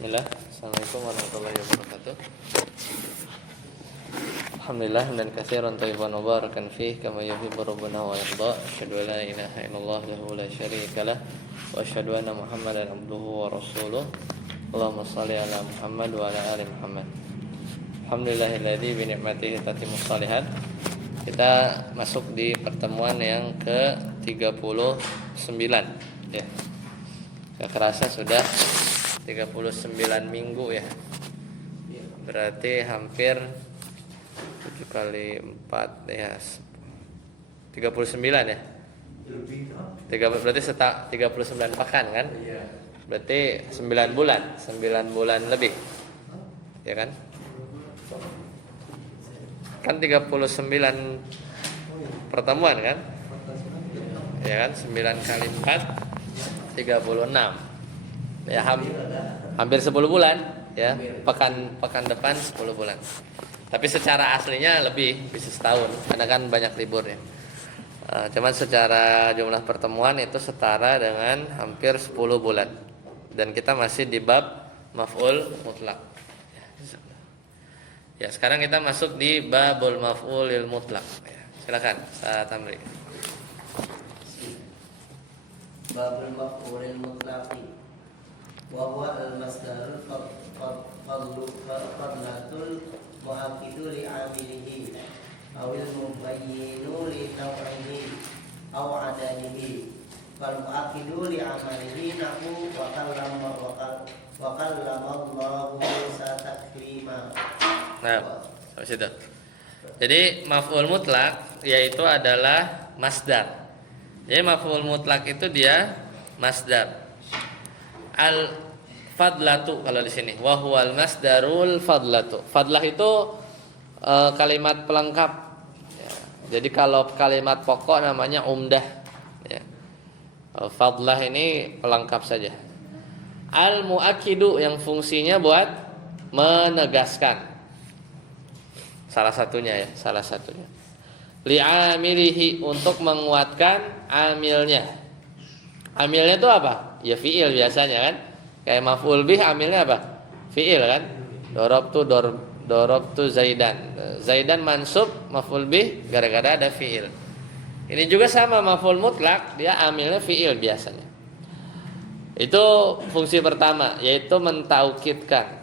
Bismillah. Assalamualaikum warahmatullahi wabarakatuh. Alhamdulillah dan katsiran thayyiban mubarakan fih kama yuhibbu rabbuna wa yarda. Asyhadu an la ilaha illallah lahu la syarika lah wa asyhadu anna Muhammadan abduhu wa rasuluh. Allahumma shalli ala Muhammad wa ala ali Muhammad. Alhamdulillahilladzi bi ni'matihi tatimmus shalihat. Kita masuk di pertemuan yang ke-39 ya. Gak kerasa sudah 39 minggu ya. Berarti hampir 7 kali 4 ya 39 ya. Berarti 39 pekan kan? Berarti 9 bulan, 9 bulan lebih. Ya kan? Kan 39 pertemuan kan? Ya kan? 9 kali 4 36. Ya hampir 10 bulan ya. Pekan depan 10 bulan. Tapi secara aslinya lebih bisa setahun karena kan banyak libur ya. Cuman secara jumlah pertemuan itu setara dengan hampir 10 bulan. Dan kita masih di bab maf'ul mutlak. Ya, sekarang kita masuk di babul maf'ulil mutlak. Ya, silakan, Ustaz Tamri. Babul maf'ulil mutlaqi wa huwa al-masdarul fadlatul mu'akidu li'amilihi awil mubayyinu li naw'ihi aw adanihi wal mu'akidu li'amalihi nahu wa kallama Allahu Musa taklima. Nah, sampai situ. Jadi maf'ul mutlak yaitu adalah masdar. Jadi maf'ul mutlak itu dia masdar. Al fadlatu kalau di sini wa huwal masdarul fadlatu. Fadlah itu kalimat pelengkap ya. Jadi kalau kalimat pokok namanya umdah ya. Fadlah ini pelengkap saja. Al muakidu yang fungsinya buat menegaskan. Salah satunya. Li'amilihi untuk menguatkan amilnya. Amilnya itu apa? Ya fi'il biasanya kan. Kayak maf'ul bih amilnya apa? Fi'il kan. Darabtu Zaidan. Zaidan mansub maf'ul bih gara-gara ada fi'il. Ini juga sama maf'ul mutlak, dia amilnya fi'il biasanya. Itu fungsi pertama, yaitu mentaukidkan.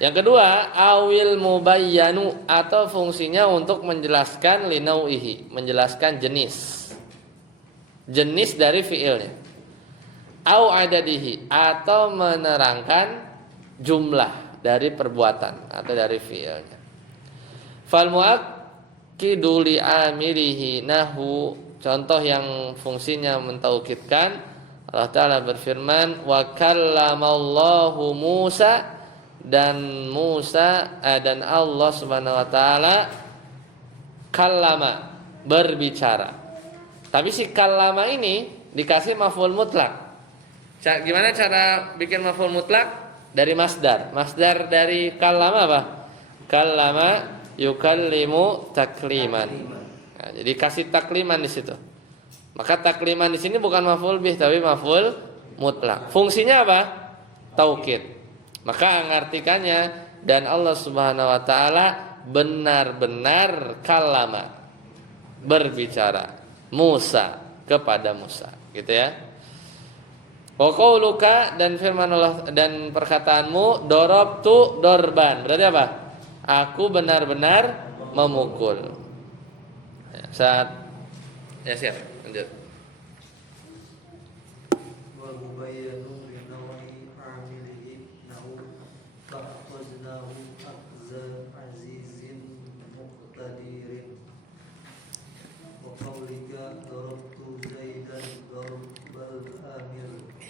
Yang kedua, awil mubayyanu atau fungsinya untuk menjelaskan linau'ihi, menjelaskan jenis dari fi'ilnya. Au adadihi atau menerangkan jumlah dari perbuatan atau dari fi'ilnya. Fal muakkidu li amilihi nahu, contoh yang fungsinya mentaukidkan, Allah Ta'ala berfirman wa kallamallahu Musa, dan Allah Subhanahu wa taala kallama, berbicara. Tapi si kallama ini dikasih maf'ul mutlak. Gimana cara bikin maf'ul mutlak? Dari masdar. Masdar dari kallama apa? Kallama yukallimu takliman. Nah, jadi kasih takliman di situ. Maka takliman di sini bukan maf'ul bih tapi maf'ul mutlak. Fungsinya apa? Taukid. Maka mengartikannya dan Allah Subhanahu wa taala benar-benar kallama, berbicara Musa kepada Musa, gitu ya. Wa qauluka, dan firman Allah dan perkataanmu darabtu dorban, berarti apa? Aku benar-benar memukul. Saat ya siap, lanjut.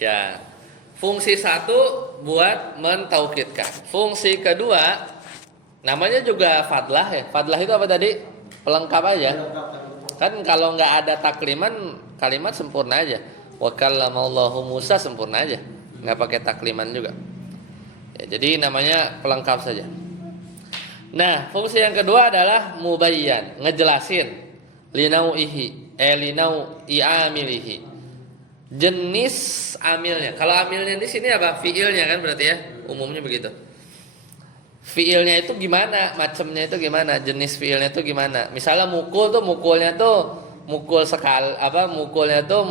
Ya, fungsi satu buat mentaukidkan. Fungsi kedua namanya juga fadlah ya. Fadlah itu apa tadi? Pelengkap aja. Kan kalau nggak ada takliman, kalimat sempurna aja. Wa kallamallahu Musa sempurna aja, nggak pakai takliman juga. Ya, jadi namanya pelengkap saja. Nah, fungsi yang kedua adalah mubayyan, ngejelasin linau'ihi, linau'i amilihi. jenis amilnya. Kalau amilnya di sini apa? Fiilnya kan berarti ya, umumnya begitu. Fiilnya itu gimana? Macamnya itu gimana? Jenis fiilnya itu gimana? Misalnya mukul tuh mukulnya tuh mukul mukulnya tuh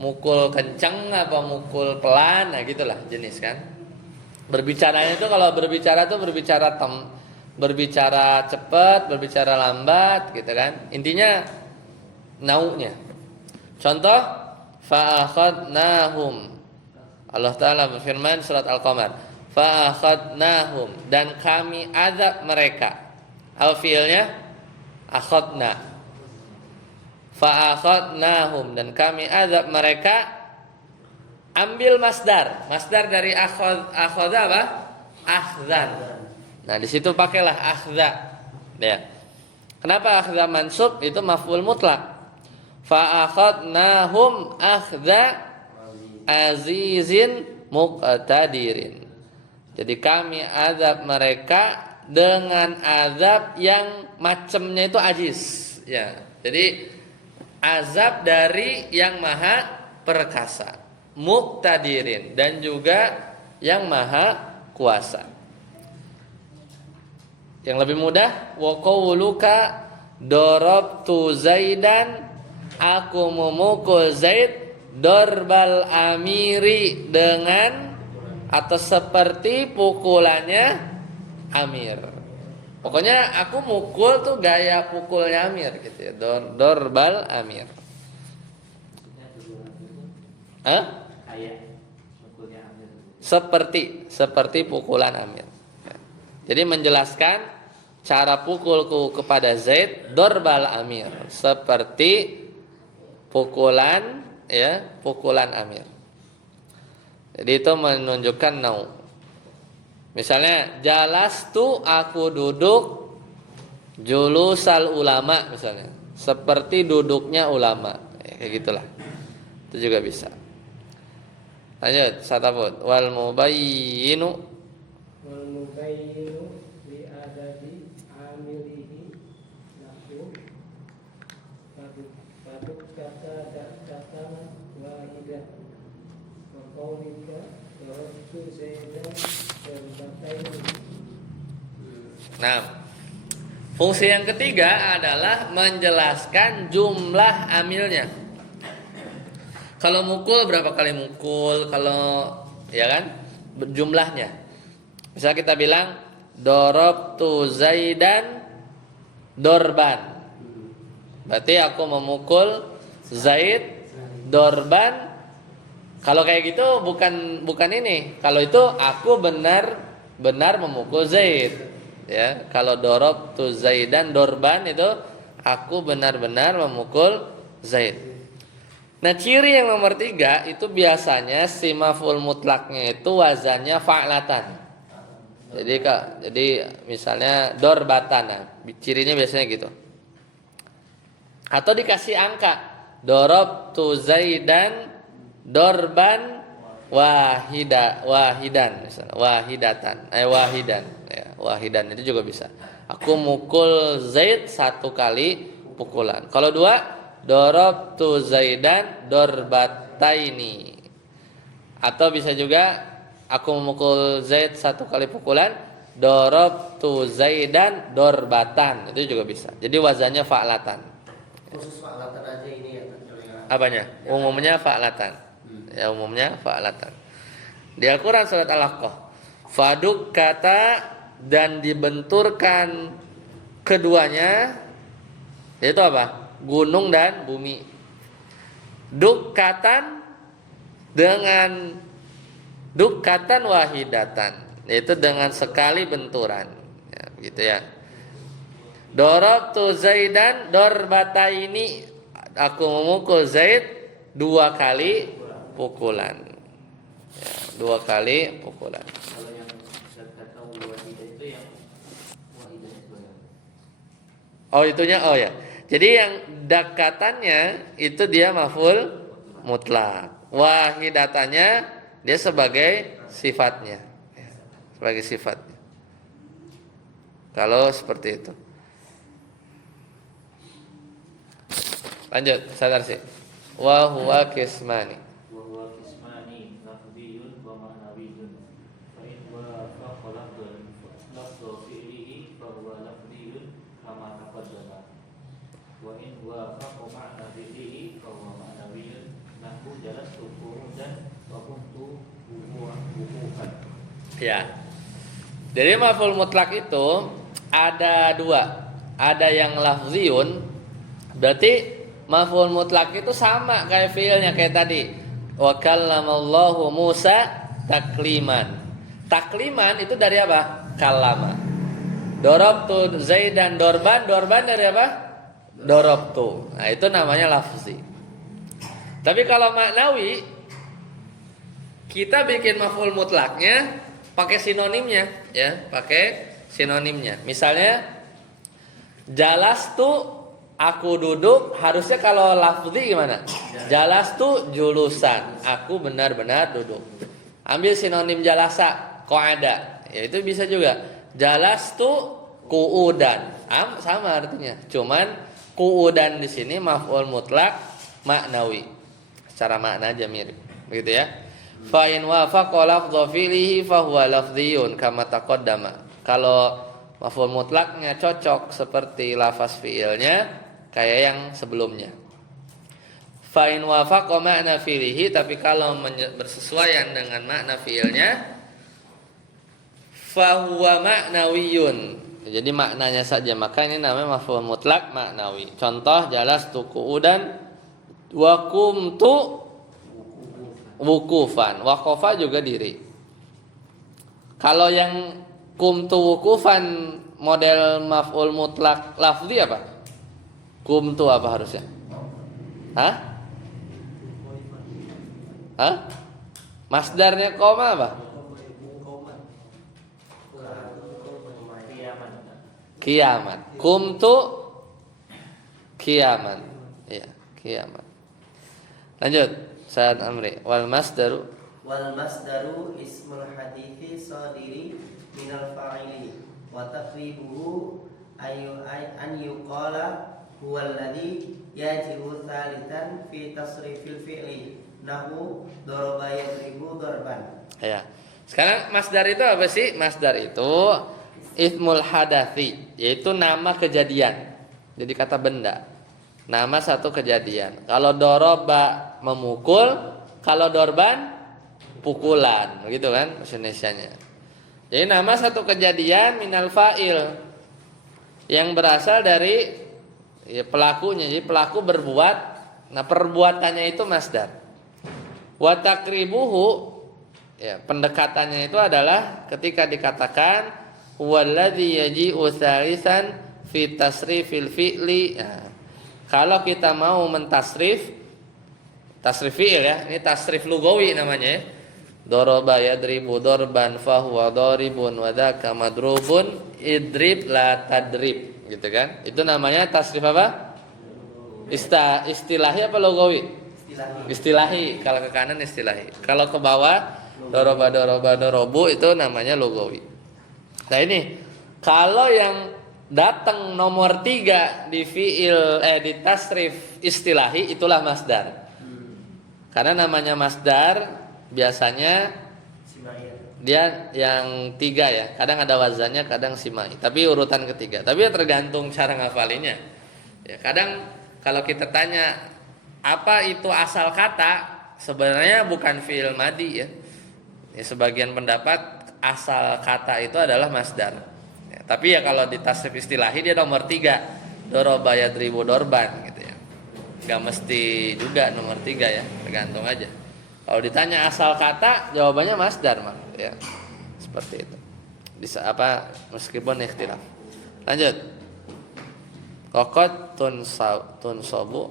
mukul kenceng apa mukul pelan, nah gitulah jenis kan. Berbicaranya itu kalau berbicara tuh berbicara cepat, berbicara lambat gitu kan. Intinya naunya. Contoh fa'akhadnahum. Allah Ta'ala berfirman surat Al-Qamar, fa'akhadnahum, dan kami azab mereka. Al-fi'ilnya akhadna. Fa'akhadnahum, dan kami azab mereka. Ambil masdar. Masdar dari akhadha apa? Akhzan. Nah, di situ pakailah akhza. Ya. Kenapa akhza mansub? Itu maf'ul mutlak. Fa'akhadnahum akhza azizin muqtadirin. Jadi kami azab mereka dengan azab yang macamnya itu aziz. Ya. Jadi azab dari yang maha perkasa, muqtadirin, dan juga yang maha kuasa. Yang lebih mudah, wa qawluka darabtu Zaidan, aku memukul Zaid, darbal amiri, dengan atau seperti pukulannya Amir. Pokoknya aku mukul tuh gaya pukulnya Amir gitu ya. Darbal Amir. Hah? Seperti pukulan Amir. Jadi menjelaskan cara pukulku kepada Zaid, darbal Amir, seperti pukulan Amir. Jadi itu menunjukkan nau. Misalnya jalastu, aku duduk, julusal ulama misalnya, seperti duduknya ulama. Kayak gitulah. Itu juga bisa. Lanjut, satabut. Wal mubayyinu li adadi amilihi nahwu paduk kata wahidah wa qaulika darabtu Zaidan darbataini. Nah, fungsi yang ketiga adalah menjelaskan jumlah amilnya. Kalau mukul berapa kali mukul, kalau ya kan jumlahnya. Misal kita bilang darabtu Zaidan dorban. Berarti aku memukul Zaid dorban. Kalau kayak gitu bukan ini. Kalau itu aku benar memukul Zaid. Ya, kalau darabtu Zaidan dorban itu aku benar-benar memukul Zaid. Nah, ciri yang nomor 3 itu biasanya si maf'ul mutlaknya itu wazannya fa'latan. Jadi misalnya dorbatan, nah, cirinya biasanya gitu. Atau dikasih angka, darabtu Zaidan dorban wahidan misalnya, wahidan, ya, wahidan itu juga bisa. Aku mukul Zaid 1 kali pukulan. Kalau 2, darabtu Zaidan dorbataini. Atau bisa juga aku memukul Zaid 1 kali pukulan, darabtu Zaidan dorbatan. Itu juga bisa. Jadi wazannya fa'latan. Khusus fa'latan aja ini ya. Apanya? Umumnya fa'latan. Ya, umumnya fa'latan. Di Al-Qur'an surat Al-Haqqah, faduk kata, dan dibenturkan keduanya, yaitu apa? Gunung dan bumi. Dukkatan dengan dukkatan wahidatan, yaitu dengan sekali benturan. Ya, begitu ya. Darabtu Zaidan darbataini, aku memukul Zaid 2 kali pukulan. Ya, 2 kali pukulan. Kalau yang kata wahidah itu yang wahidahnya sebenarnya. Oh, itunya ya. Jadi yang dakatannya itu dia maf'ul mutlak. Wahidatannya dia sebagai sifatnya. Ya, sebagai sifatnya. Kalau seperti itu. Lanjut, sadar sih. wa huwa qismani. wa huwa qismani lafdhiyun wa ma'nawiyyun. Fa in wafaqa lafdhu fi'lihi fa huwa lafdhiyun kama taqaddama. Wa in wafaqa ma'na fi'lihi fa huwa ma'nawiyyun. Nahwu jalastu qu'udan wa kuntu wuqufan. Ya. Jadi maf'ul mutlak itu ada dua. Ada yang lafziyun, berarti maf'ul mutlak itu sama kayak fiilnya kayak tadi. Wa kallamallahu Musa takliman. Takliman itu dari apa? Kallama. Dorobtu Zaidan dorban, dorban dari apa? Dorobtu. Nah, itu namanya lafzi. Tapi kalau maknawi, kita bikin maf'ul mutlaknya pakai sinonimnya, ya, pakai sinonimnya. Misalnya jalastu, aku duduk, harusnya kalau lafzi gimana? Jalastu julusan, aku benar-benar duduk. Ambil sinonim jalasa, qa'ada, ya itu bisa juga. Jalastu qu'udan, sama artinya. Cuman qu'udan di sini maf'ul mutlak maknawi. Secara makna aja mirip, begitu ya. Fa in wafaqa lafdhu fi'lihi fa huwa lafdhiyun kama taqaddama. Kalau maf'ul mutlaknya cocok seperti lafaz fi'ilnya kayak yang sebelumnya. Fa in wafaqa ma'na fi'lihi, tapi kalau bersesuaian dengan makna fi'ilnya fa huwa ma'nawiyyun. Jadi maknanya saja, maka ini namanya maf'ul mutlak maknawi. Contoh jalastu qu'udan wa qumtu wukufan. Waqafa juga diri. Kalau yang kumtu wukufan model maf'ul mutlak lafzi apa? Kumtu apa harusnya? Hah? Hah? Masdarnya koma apa? Kiamat. Kumtu kiamat. Iya, kiamat. Lanjut, Sa'ad Amri. Wal masdaru ismul hadithi sadiri minal fa'ili wa taqribuhu an yuqala huwa alladhi yajibu thalithan fi tasrifil fi'li nahu daraba yadribu darban. Ya. Sekarang masdar itu apa sih? Masdar itu ismul hadathi, yaitu nama kejadian. Jadi kata benda. Nama satu kejadian. Kalau doroba memukul, kalau dorban pukulan, begitu kan bahasa Indonesianya. Jadi nama satu kejadian minal fa'il yang berasal dari ya, pelakunya. Jadi pelaku berbuat, nah perbuatannya itu masdar. Wa taqribuhu, ya, pendekatannya itu adalah ketika dikatakan walladzi yaji'u tsalisan fi tasrifil fi'li. Nah, kalau kita mau mentasrif fi'il ya, ini tasrif lugawi namanya ya. Daraba yadribu darban fa huwa daribun wa dzaka madrubun idrib la tadrib, gitu kan? Itu namanya tasrif apa? Istilahi apa lugawi? Istilahi. Kalau ke kanan istilahi. Kalau ke bawah daraba darabu itu namanya lugawi. Nah ini kalau yang datang nomor 3 di fiil di tasrif istilahi itulah masdar. Karena namanya masdar biasanya dia yang 3 ya. Kadang ada wazannya, kadang simai. Tapi urutan ketiga. Tapi ya tergantung cara ngafalinya. Ya, kadang kalau kita tanya apa itu asal kata, sebenarnya bukan fiil madi ya. Ya sebagian pendapat asal kata itu adalah masdar. Ya, tapi ya kalau di tasrif istilahi dia nomor 3. Daraba yadribu darban gitu ya. Gak mesti juga nomor 3 ya, tergantung aja. Kalau ditanya asal kata, jawabannya masdar mah, ya. Seperti itu. Bisa apa meskipun ikhtilaf. Lanjut. Kokot tunsobu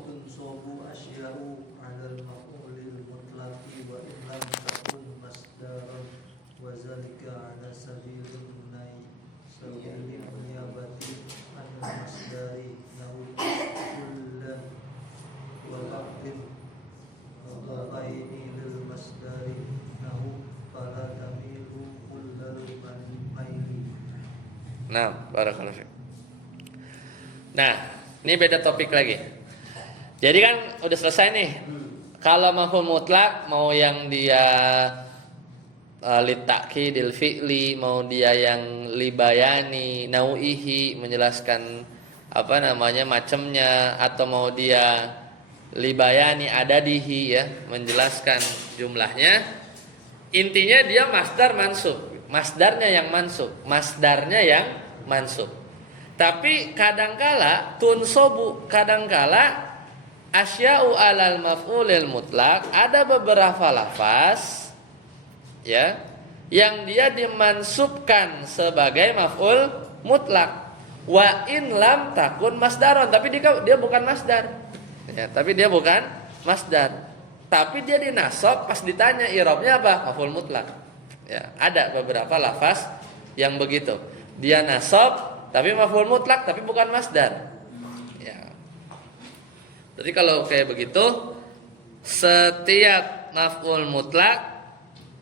asya'u 'alal maf'ulil mutlaqi wa in lam takun masdaran wa zalika 'ala sabilin niyabati an masdari nahu kullan wa lafdin wa ghairi lil masdari nahu fala tamilu kullal maili. Nah, barakallahu fiik. Nah, ini beda topik lagi. Jadi kan udah selesai nih Kalau maf'ul mutlak mau yang dia litakidil fi'li, mau dia yang libayani nau'ihi menjelaskan apa namanya macamnya, atau mau dia libayani adadihi ya menjelaskan jumlahnya, intinya dia masdar mansub, masdarnya yang mansub. Tapi kadangkala tunsobu, kadangkala asya'u alal maf'ulil mutlak, ada beberapa lafaz ya yang dia dimansubkan sebagai maf'ul mutlak wa in lam takun masdaron, tapi dia bukan masdar ya, tapi dia dinasab pas ditanya i'rabnya apa, maf'ul mutlak ya. Ada beberapa lafaz yang begitu, dia nasab tapi maf'ul mutlak tapi bukan masdar ya. Jadi kalau kayak begitu, setiap maf'ul mutlak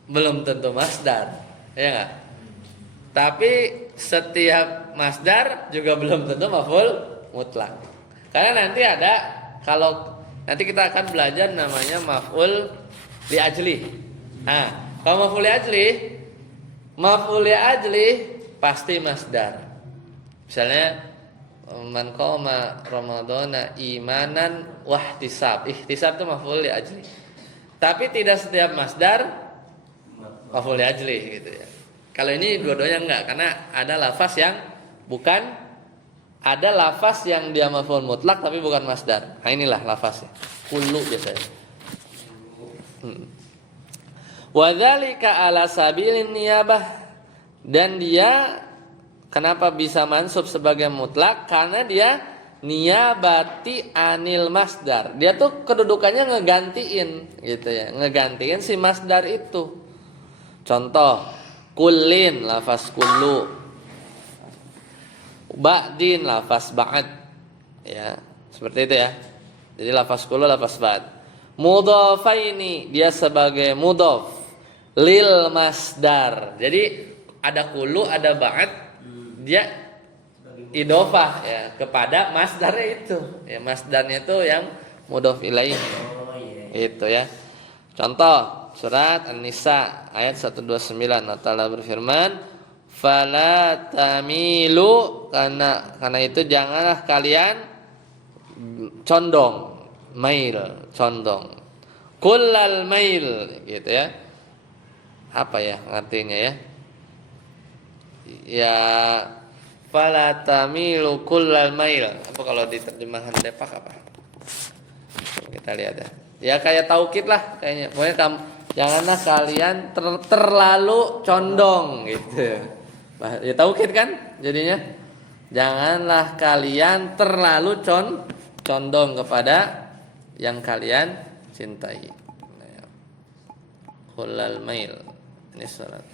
belum tentu masdar, ya enggak? Tapi setiap masdar juga belum tentu maf'ul mutlak. Karena nanti ada, kalau nanti kita akan belajar namanya maf'ul li ajli. Nah, kalau maf'ul li ajli pasti masdar. Misalnya man qama ramadhana imanan wahtisab. Ihtisab itu maf'ul li ajli. Tapi tidak setiap masdar maf'ul li ajli gitu ya. Kalau ini dua-duanya enggak, karena ada lafaz yang bukan, ada lafaz yang dia maf'ul mutlak tapi bukan masdar. Nah, inilah lafaznya. Kullu biasanya. Wa dzalika ala sabilin niyabah, dan dia kenapa bisa mansub sebagai mutlak? Karena dia niyabati anil masdar. Dia tuh kedudukannya ngegantiin gitu ya, ngegantiin si masdar itu. Contoh, kullin lafaz kullu, ba'din lafaz ba'd ya, seperti itu ya. Jadi lafaz kullu lafaz ba'd. Mudhafaini, dia sebagai mudhaf lil masdar. Jadi ada kullu, ada ba'd, dia idofah ya kepada masdarnya itu. Ya, masdarnya itu yang mudhof ilaihi. Itu ya. Contoh surat An-Nisa ayat 129, Allah Ta'ala berfirman, "Fala tamilu," karena itu janganlah kalian condong, mail, condong. Kullal mail gitu ya. Apa ya artinya ya? Ya, fala tamilu kullal mail. Apa kalau di terjemahan Depak apa? Kita lihat ya. Ya kayak taukid lah kayaknya. Pokoknya janganlah kalian terlalu condong gitu. Ya taukid kan jadinya. Janganlah kalian terlalu condong kepada yang kalian cintai. Kullal mail. Ini surat.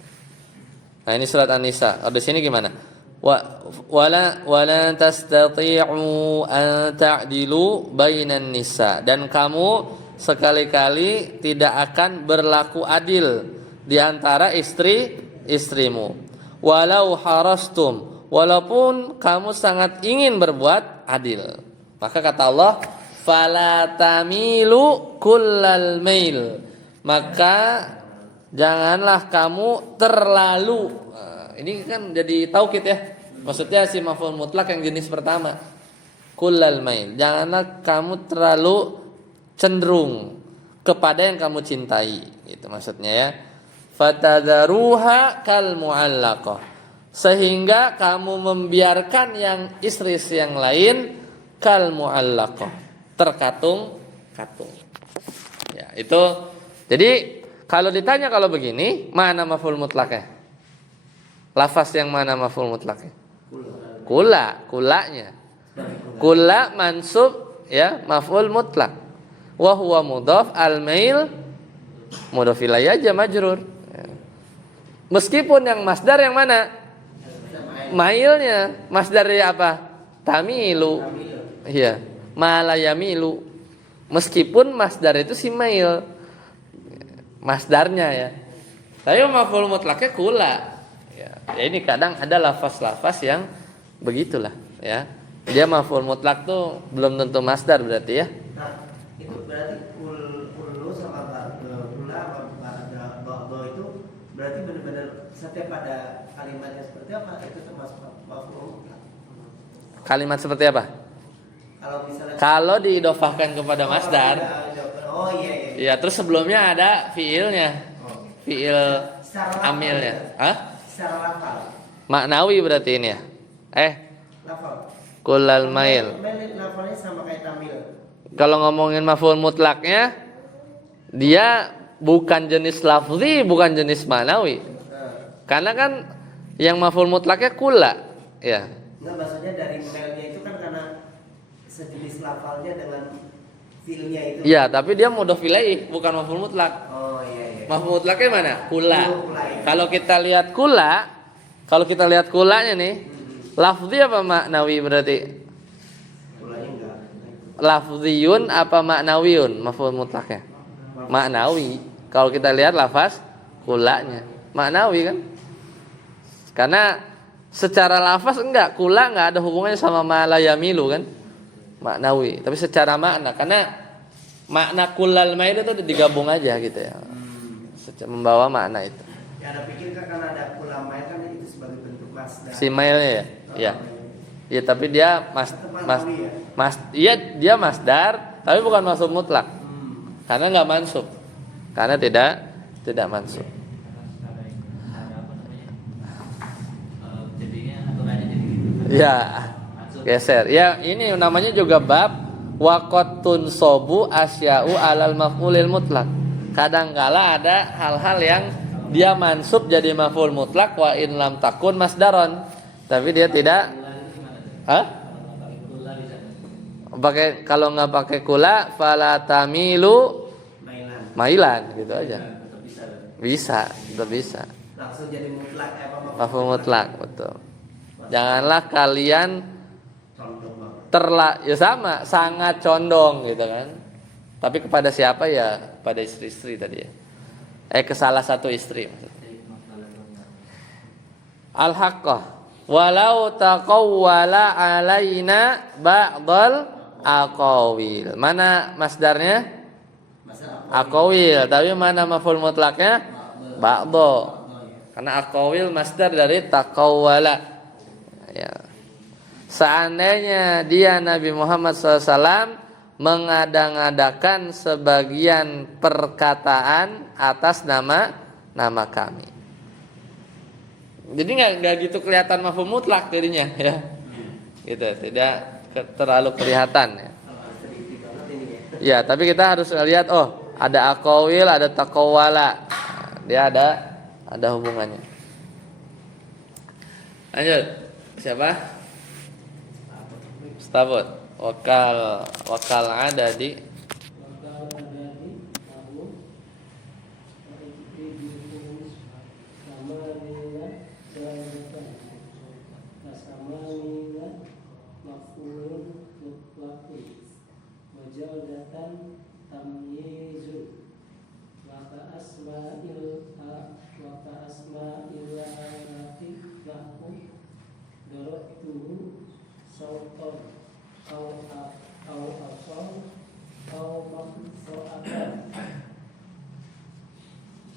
Nah, ini surat An-Nisa. Di sini gimana? Wala tastati'u an ta'dilu bainan nisa, dan kamu sekali-kali tidak akan berlaku adil di antara istrimu. Walau harastum, walaupun kamu sangat ingin berbuat adil. Maka kata Allah, fala tamilu kullal mail. Maka janganlah kamu terlalu. Ini kan jadi taukid ya. Maksudnya si maf'ul mutlak yang jenis pertama. Kullal mail. Janganlah kamu terlalu cenderung kepada yang kamu cintai. Itu maksudnya ya. Fatadharuha kal mu'allaqah. Sehingga kamu membiarkan yang istri yang lain kal mu'allaqah. Terkatung-katung. Ya, itu. Jadi kalau ditanya kalau begini, mana maf'ul mutlaknya? Lafaz yang mana maf'ul mutlaknya? Kulanya. Kula mansub ya, maf'ul mutlak. Wa huwa mudhaf, al-mail mudhaf ilaihi aja majrur. Ya. Meskipun yang masdar yang mana? Mailnya. Masdar apa? Tamilu. Iya, malayamilu. Meskipun masdar itu si mail. Masdarnya ya. Tapi maf'ul mutlaknya kula. Ya, ini kadang ada lafaz-lafaz yang begitulah ya. Dia maf'ul mutlak tuh belum tentu masdar berarti ya. Nah, itu berarti kullu juga Pak, itu termasuk mafhum mutlak. Kalimat seperti apa? Kalau misalnya Kalau diidofahkan kepada masdar, oh iya. ya terus sebelumnya ada fiilnya, fiil Secara amilnya. Hah? Secara lafal. Maknawi berarti ini ya? Lafal. Kullal mail. Lafalnya sama kayak tamil. Kalau ngomongin maf'ul mutlaknya, dia bukan jenis lafzi, bukan jenis maknawi. Karena kan yang maf'ul mutlaknya kulla, ya. Enggak, maksudnya dari mailnya itu kan karena sejenis lafalnya dengan fiilnya itu. Iya, tapi dia mudhof ilaih, bukan maf'ul mutlak. Oh iya. Maf'ul mutlaknya mana? Kulla. Kulla, ya. Kalau kita lihat kullanya nih, lafzi apa maknawi berarti? Kullanya enggak. Lafziyun apa maknawiyun maf'ul mutlaknya? Maknawi. Kalau kita lihat lafaz kullanya, maknawi kan? Karena secara lafaz enggak, kulla enggak ada hubungannya sama malayamilu kan? Maknawi. Tapi secara makna, karena makna kullal mail itu digabung aja gitu ya. Membawa makna itu. Ya ada pikir kan karena ada kulla mail kan itu sebagai bentuk masdar. Si mailnya ya. Iya. Ya, tapi dia dia masdar, tapi bukan mansub mutlak. Karena nggak mansub. Karena tidak mansub. Ada apa namanya? Jadinya aturannya jadi gitu. Ya, geser. Ya, ini namanya juga bab waqatun sobu asya'u alal maf'ulil mutlak. Kadangkala ada hal-hal yang dia mansub jadi maf'ul mutlak wa in lam takun masdaron. Tapi dia tidak kalau nggak pakai kula fala tamilu mailan gitu aja. Bisa, tetap bisa. Langsung jadi mutlak Maf'ul mutlak, betul. Janganlah kalian condong banget. ya sama, sangat condong gitu kan. Tapi kepada siapa ya? Pada istri-istri tadi ya. Ke salah satu istri maksudnya. Al-haqqah walau taqawwala alaina ba'dal aqawil. Mana masdarnya? Aqawil. Tapi mana maf'ul mutlaknya? Ba'dha. Karena aqawil masdar dari taqawwala. Ya. Seandainya dia Nabi Muhammad SAW mengada-ngadakan sebagian perkataan atas nama kami. Jadi nggak gitu kelihatan mafhum mutlak jadinya ya, gitu tidak terlalu kelihatan ya. Ya, tapi kita harus lihat ada aqawil, ada taqawwala, dia ada hubungannya. Lanjut, siapa? Stabut, wakal ada di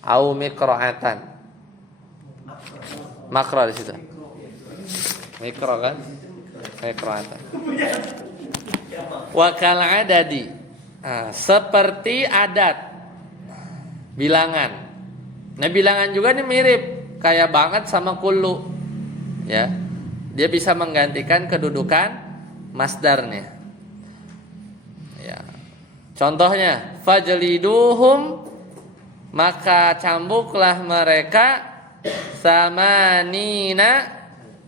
au miqra'atan. Makro di situ. Mikro kan? Miqra'atan. Wa kal adadi. Seperti adat. Bilangan. Nah, bilangan juga ini mirip kayak banget sama kullu. Ya. Dia bisa menggantikan kedudukan masdarnya. Ya. Contohnya, fajliduhum, maka cambuklah mereka samanina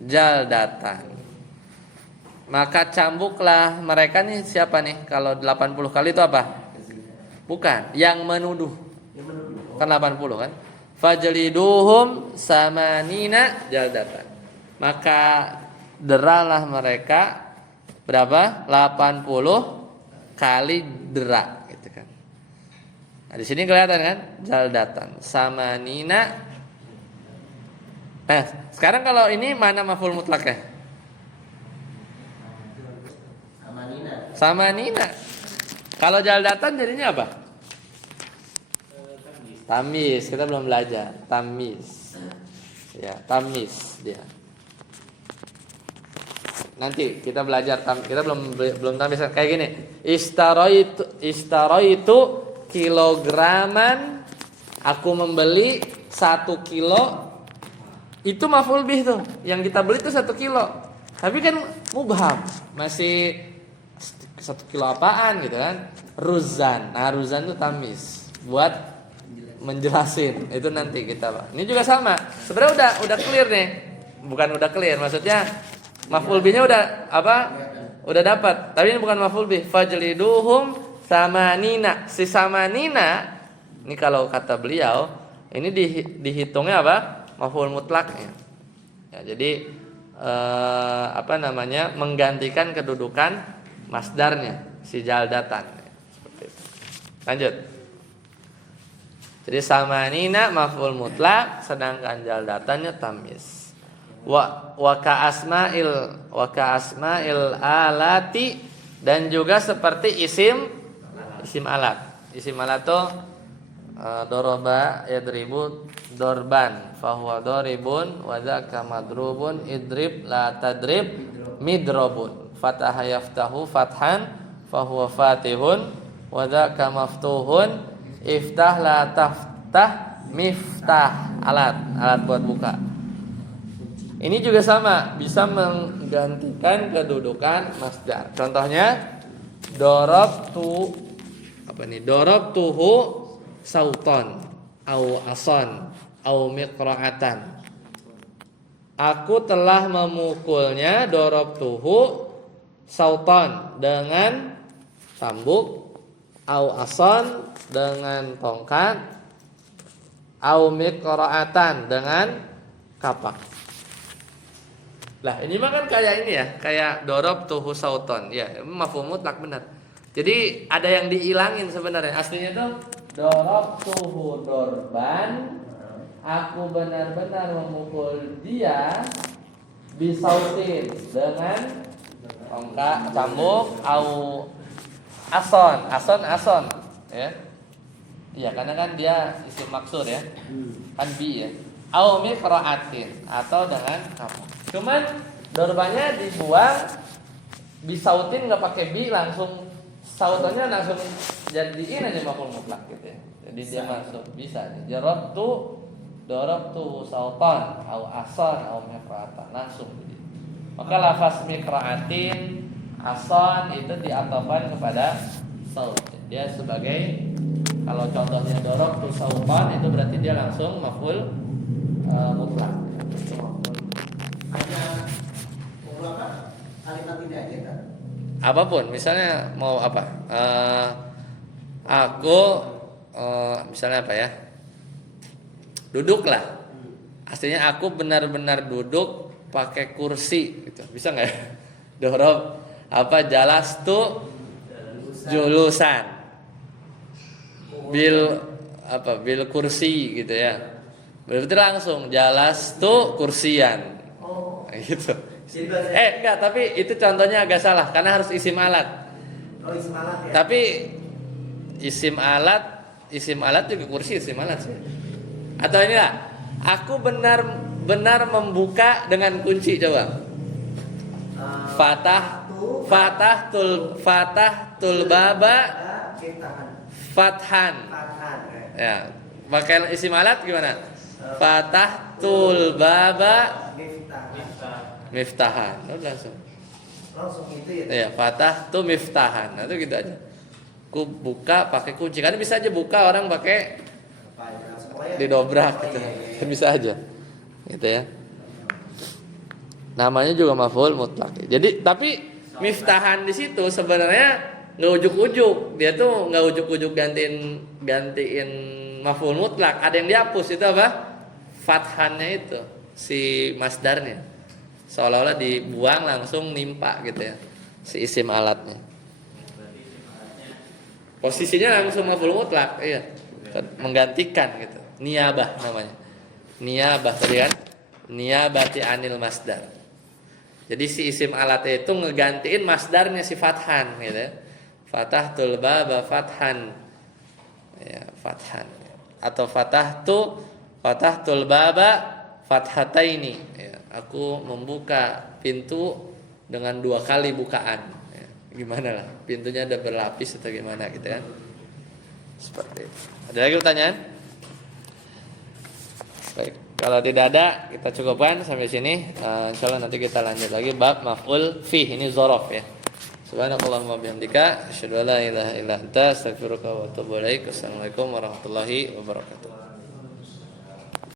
jaldatan. Maka cambuklah mereka nih siapa nih? Kalau 80 kali itu apa? Bukan, yang menuduh. Kan 80 kan? Fajliduhum samanina jaldatan. Maka deralah mereka berapa? 80 kali dera gitu kan. Nah, di sini kelihatan kan? Jaldatan samanina. Nah, sekarang kalau ini mana maf'ul mutlaknya? Samanina. Kalau jaldatan jadinya apa? Tamis. Kita belum belajar. Tamis. Ya, tamis dia. Nanti kita belajar kita belum tampil kayak gini. Istaraitu kilograman, aku membeli 1 kilo. Itu maf'ul bih tuh. Yang kita beli itu 1 kilo. Tapi kan mubham, masih 1 kilo apaan gitu kan? Ruzan. Nah, ruzan itu tamis buat menjelasin. Itu nanti kita, Pak. Ini juga sama. Sebenarnya udah clear nih. Bukan udah clear, maksudnya maf'ul bihnya udah apa? Udah dapat. Tapi ini bukan maf'ul bih. Fajliduhum samanina. Si samanina ini kalau kata beliau, ini dihitungnya apa? Maf'ul mutlaknya. Ya, jadi menggantikan kedudukan masdarnya si jaldatan. Seperti itu. Lanjut. Jadi samanina maf'ul mutlak, sedangkan jaldatannya tamyiz. Wa ka asma'il alati, dan juga seperti isim alat. Isim alat tuh doroba yadribu dorban fahuwa doribun wa dzaka madrubun idrib la tadrib midrobun fataha yaftahu fathan fahuwa fatihun wa dzaka maftuhun iftah la taftah miftah, alat buat buka. Ini juga sama, bisa menggantikan kedudukan masdar. Contohnya dorabtuhu sauton au ason au miqra'atan. Aku telah memukulnya, dorabtuhu sauton dengan cambuk, au ason dengan tongkat, au miqra'atan dengan kapak. Lah ini mah kan kayak ini ya, kayak dorabtuhu sauton. Ya, mafhum mutlak benar. Jadi ada yang dihilangin sebenarnya. Aslinya tuh dorabtuhu dorban, aku benar-benar memukul dia bisautin dengan tongkat, cambuk, au ason ya. Iya, karena kan dia isim maksur ya. Kan bi ya. Au miqra'atin, atau dengan kamu. Cuman dorbannya dibuang, bisautin nggak pakai bi, langsung sautannya langsung jadiin aja maf'ul mutlak gitu ya. Jadi dia masuk bisa nih. Darabtu sautan au asan au miqra'atan, langsung jadi. Maka lafaz miqra'atin, asan itu diatofkan kepada saut. Dia sebagai, kalau contohnya darabtu sautan itu berarti dia langsung maf'ul mutlak. Hanya beberapa kalimat ini aja kan? Apapun, misalnya mau apa? Aku misalnya apa ya? Duduklah. Aslinya aku benar-benar duduk pakai kursi gitu. Bisa nggak ya? Dorob jalastu julusan. Bil kursi gitu ya. Berarti langsung jalastu kursian. Oh. Gitu. Jadi Enggak, tapi itu contohnya agak salah karena harus isim alat. Oh, isim alat ya. Tapi isim alat juga kursi isim alat sih. Atau inilah, aku benar-benar membuka dengan kunci, coba. Fatahtul baba fathan. Ya, pakai isim alat gimana? Fatahtul baba miftahan. Langsung gitu ya. Ya, fatahtu miftahan. Nah, itu gitu aja. Ku buka pakai kunci. Kan bisa aja buka orang pakai didobrak gitu. Bisa aja. Gitu ya. Namanya juga maf'ul mutlak. Jadi tapi miftahan di situ sebenarnya nggak ujuk-ujuk. Dia tuh nggak ujuk-ujuk gantiin maf'ul mutlak. Ada yang dihapus, itu apa? Fathannya itu, si masdarnya. Seolah-olah dibuang langsung nimpa gitu ya. Si isim alatnya. Posisinya langsung maf'ul mutlak, iya. Menggantikan gitu. Niyabah namanya. Niyabah tadi kan? Niyabati anil masdar. Jadi si isim alatnya itu ngegantiin masdarnya si fathan gitu ya. Fatahtul baba fathan. Ya, fathan. Atau fatahtul baba fathataini. Ya, aku membuka pintu dengan 2 kali bukaan. Ya, gimana lah? Pintunya ada berlapis atau gimana gitu kan? Seperti itu. Ada lagi pertanyaan? Baik, kalau tidak ada kita cukupkan sampai sini. Insyaallah nanti kita lanjut lagi bab maf'ul fi, ini dzaraf ya. Subhanakallahumma bihamdika asyhadu an la ilaha illa anta astaghfiruka wa atubu ilaik. Assalamualaikum warahmatullahi wabarakatuh.